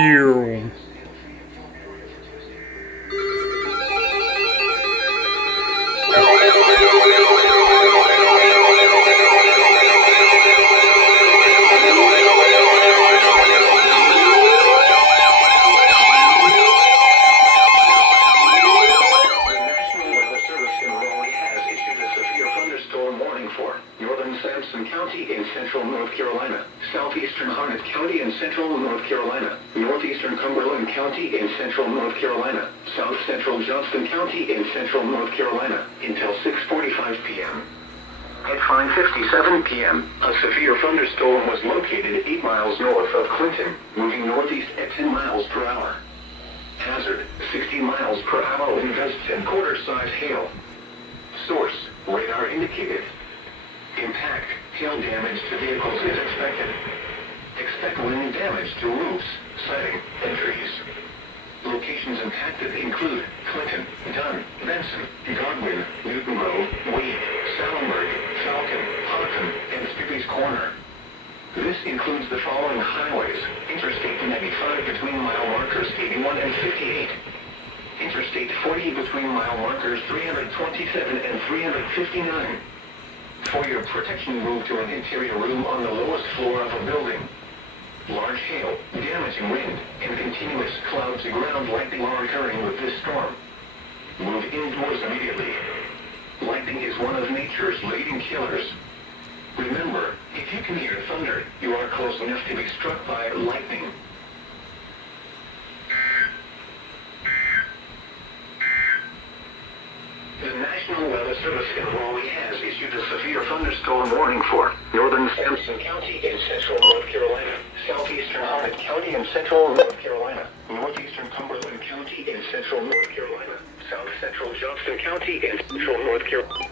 you. County in central North Carolina, southeastern Harnett County in central North Carolina, northeastern Cumberland County in central North Carolina, south central Johnston County in central North Carolina, until 6:45 p.m. At 5:57 p.m., a severe thunderstorm was located 8 miles north of Clinton, moving northeast at 10 miles per hour. Hazard, 60 miles per hour wind gusts and quarter-size hail. Source, radar indicated. Impact, hail damage to vehicles is expected. Expect wind damage to roofs, siding, and trees. Locations impacted include Clinton, Dunn, Benson, Godwin, Newton Road, Wade, Sallenberg, Falcon, Houghton, and Spiffy's Corner. This includes the following highways: Interstate 95 between mile markers 81 and 58. Interstate 40 between mile markers 327 and 359. For your protection, move to an interior room on the lowest floor of a building. Large hail, damaging wind, and continuous cloud-to-ground lightning are occurring with this storm. Move indoors immediately. Lightning is one of nature's leading killers. Remember, if you can hear thunder, you are close enough to be struck by lightning. The National Weather Service in Raleigh has issued a severe thunderstorm warning for northern Sampson County in central North Carolina, southeastern Harnett County in central North Carolina, northeastern Cumberland County in central North Carolina, south central Johnston County in central North Carolina.